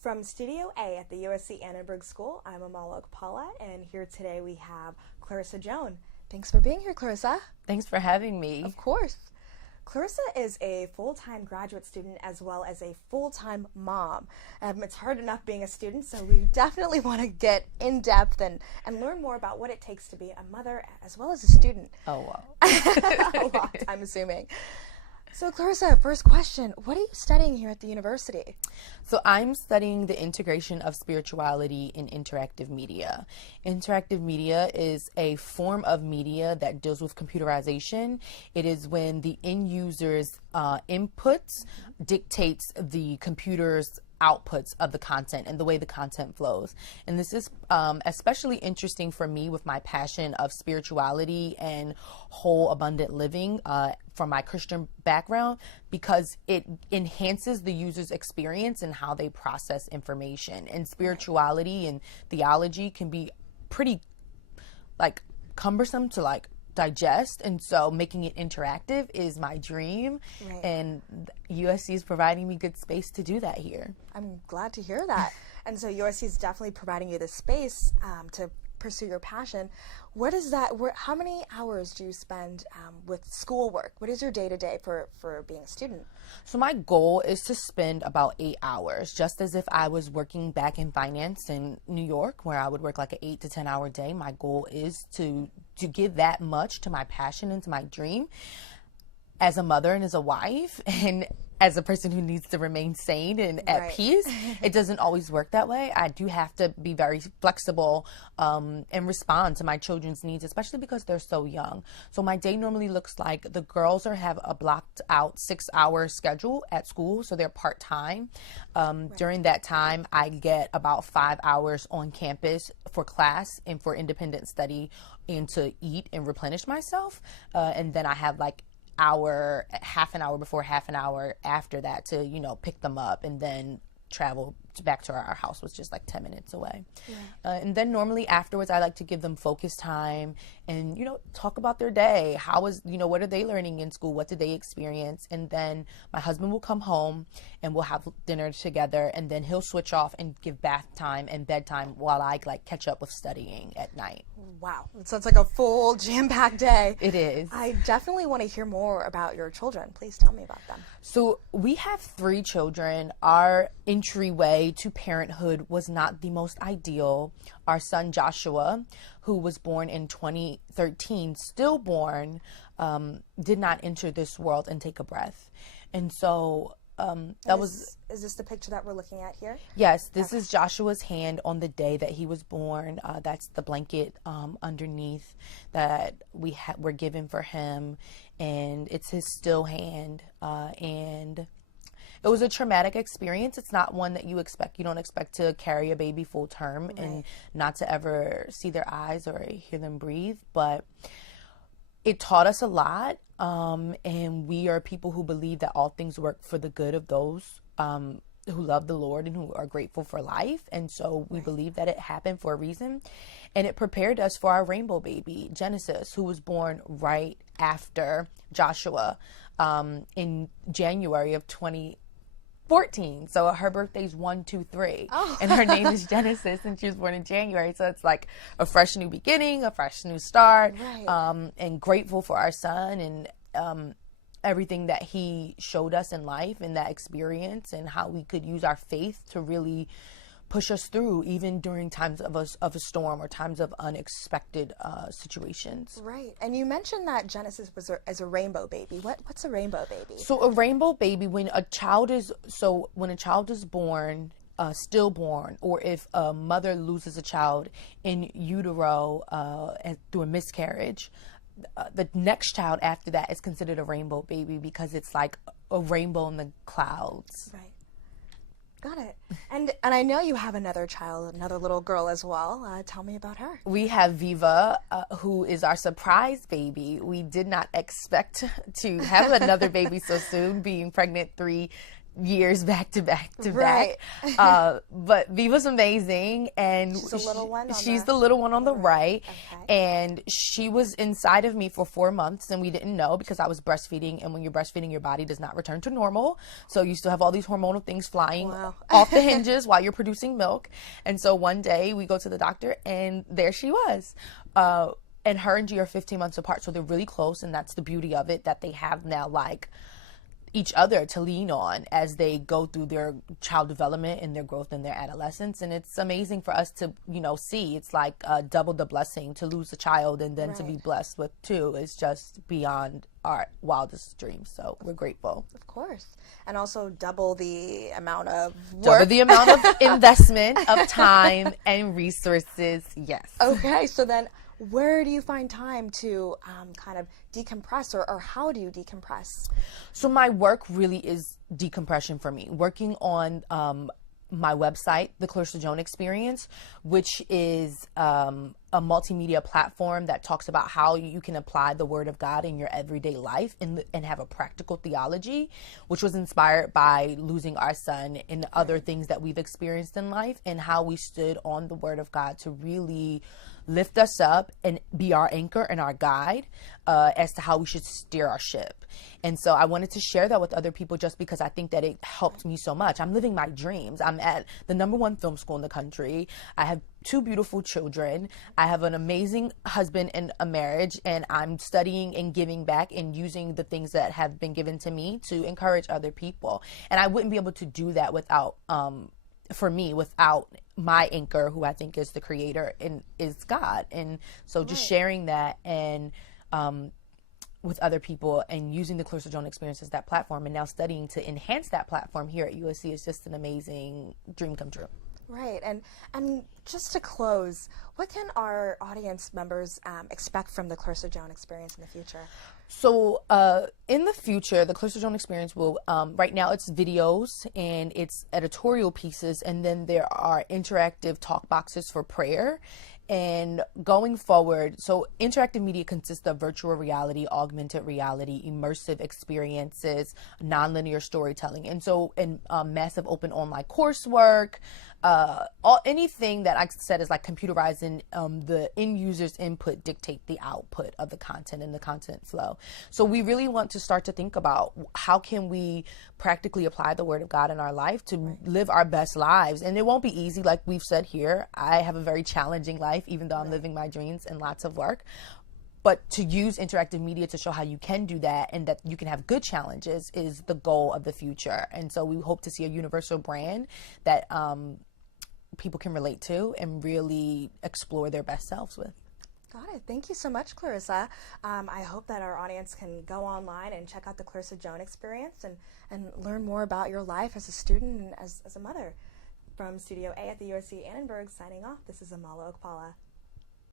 From Studio A at the USC Annenberg School, I'm Amalok Paula, and here today we have Clarissa Joan. Thanks for being here, Clarissa. Thanks for having me. Of course. Clarissa is a full-time graduate student as well as a full-time mom. It's hard enough being a student, so we definitely want to get in-depth and learn more about what it takes to be a mother as well as a student. Oh, wow. A lot, I'm assuming. So Clarissa, first question, what are you studying here at the university? So I'm studying the integration of spirituality in interactive media. Interactive media is a form of media that deals with computerization. It is when the end user's inputs dictates the computer's outputs of the content and the way the content flows. And this is especially interesting for me with my passion of spirituality and whole abundant living from my Christian background, because it enhances the user's experience and how they process information. And spirituality and theology can be pretty cumbersome to digest, and so making it interactive is my dream. Right. And USC is providing me good space to do that here. I'm glad to hear that. And so USC is definitely providing you the space to pursue your passion. What is that? How many hours do you spend with schoolwork? What is your day-to-day for being a student? So my goal is to spend about 8 hours, just as if I was working back in finance in New York, where I would work like an 8 to 10 hour day. My goal is to give that much to my passion and to my dream as a mother and as a wife and as a person who needs to remain sane and at peace. It doesn't always work that way. I do have to be very flexible and respond to my children's needs, especially because they're so young. So my day normally looks like the girls have a blocked out 6 hour schedule at school, so they're part-time. During that time, I get about 5 hours on campus for class and for independent study and to eat and replenish myself. And then I have half an hour before, half an hour after that to, pick them up and then travel back to our house, was just 10 minutes away. Yeah. And then normally afterwards, I like to give them focus time and, talk about their day. What are they learning in school? What did they experience? And then my husband will come home and we'll have dinner together, and then he'll switch off and give bath time and bedtime while I catch up with studying at night. Wow. It sounds like a full jam-packed day. It is. I definitely want to hear more about your children. Please tell me about them. So we have 3 children. Our entryway to parenthood was not the most ideal. Our son Joshua, who was born in 2013, stillborn, did not enter this world and take a breath. And so is this the picture that we're looking at here? Yes, this is Joshua's hand on the day that he was born. That's the blanket underneath that were given for him, and it's his still hand. And it was a traumatic experience. It's not one that you expect. You don't expect to carry a baby full term and not to ever see their eyes or hear them breathe, but it taught us a lot, and we are people who believe that all things work for the good of those who love the Lord and who are grateful for life. And so we believe that it happened for a reason, and it prepared us for our rainbow baby, Genesis, who was born right after Joshua in January of 2014. So her birthday's 1, 2, 3. Oh. And her name is Genesis, and she was born in January. So it's like a fresh new beginning, a fresh new start, and grateful for our son and everything that he showed us in life and that experience, and how we could use our faith to really push us through even during times of a storm or times of unexpected situations. Right. And you mentioned that Genesis was as a rainbow baby. What's a rainbow baby? So a rainbow baby, when a child is born, stillborn, or if a mother loses a child in utero through a miscarriage, the next child after that is considered a rainbow baby because it's like a rainbow in the clouds. Right. Got it. And I know you have another child, another little girl as well. Tell me about her. We have Viva, who is our surprise baby. We did not expect to have another baby so soon, being pregnant 3 years back to back to Right. back. But Viva's amazing, and She's the little one on she's the- the little one on the right. Okay. And she was inside of me for 4 months, and we didn't know because I was breastfeeding. And when you're breastfeeding, your body does not return to normal, so you still have all these hormonal things flying Wow. off the hinges while you're producing milk. And so one day we go to the doctor, and there she was. And her and G are 15 months apart, so they're really close, and that's the beauty of it, that they have now like each other to lean on as they go through their child development and their growth in their adolescence. And it's amazing for us to, see. It's like double the blessing to lose a child and then to be blessed with two. It's just beyond our wildest dreams. So we're grateful. Of course. And also double the amount of work. Double the amount of investment of time and resources. Yes. Okay, so then where do you find time to kind of decompress, or how do you decompress? So my work really is decompression for me. Working on my website, the Clarissa Joan Experience, which is a multimedia platform that talks about how you can apply the Word of God in your everyday life and have a practical theology, which was inspired by losing our son and other things that we've experienced in life, and how we stood on the Word of God to really lift us up and be our anchor and our guide as to how we should steer our ship. And so I wanted to share that with other people just because I think that it helped me so much. I'm living my dreams. I'm at the #1 film school in the country. I have 2 beautiful children. I have an amazing husband and a marriage, and I'm studying and giving back and using the things that have been given to me to encourage other people. And I wouldn't be able to do that without my anchor, who I think is the creator and is God. And so just sharing that and with other people and using the Clarissa Joan Experience as that platform, and now studying to enhance that platform here at USC is just an amazing dream come true. Right. And just to close, what can our audience members expect from the Clarissa Joan Experience in the future? So in the future, the Clarissa Joan Experience will, right now it's videos and it's editorial pieces, and then there are interactive talk boxes for prayer. And going forward, so interactive media consists of virtual reality, augmented reality, immersive experiences, nonlinear storytelling. And so massive open online coursework, anything that I said is like computerizing the end user's input dictate the output of the content and the content flow. So we really want to start to think about how can we practically apply the Word of God in our life to live our best lives. And it won't be easy, like we've said here. I have a very challenging life, even though I'm living my dreams and lots of work. But to use interactive media to show how you can do that and that you can have good challenges is the goal of the future. And so we hope to see a universal brand that people can relate to and really explore their best selves with. Got it. Thank you so much, Clarissa. I hope that our audience can go online and check out the Clarissa Joan Experience and learn more about your life as a student and as a mother. From Studio A at the USC Annenberg, signing off, this is Amala Okpala.